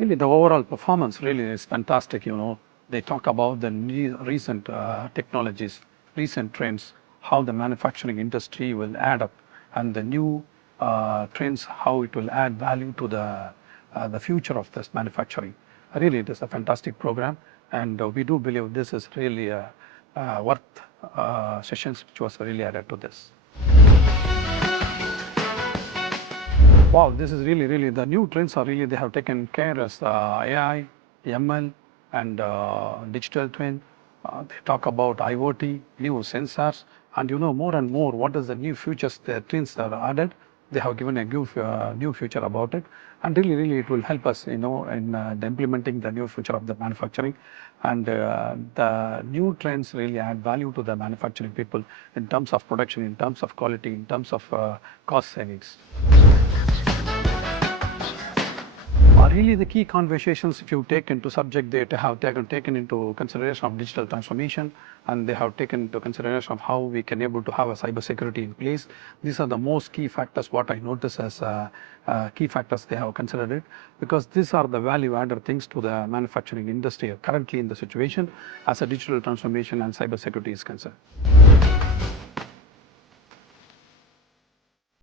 Really, the overall performance really is fantastic. They talk about the recent technologies, recent trends, how the manufacturing industry will add up, and the new trends, how it will add value to the future of this manufacturing. Really, it is a fantastic program, and we do believe this is really worth sessions which was really added to this. Wow, this is really the new trends are really they have taken care as AI, ML, and digital twin. They talk about IoT, new sensors, and more and more what is the new futures the trends that are added. They have given a new future about it, and really it will help us in implementing the new future of the manufacturing, and the new trends really add value to the manufacturing people in terms of production, in terms of quality, in terms of cost savings. Really, the key conversations, if you take into subject, they have taken into consideration of digital transformation, and they have taken into consideration of how we can able to have a cybersecurity in place. These are the most key factors. What I notice as key factors they have considered it, because these are the value-added things to the manufacturing industry currently in the situation as a digital transformation and cybersecurity is concerned.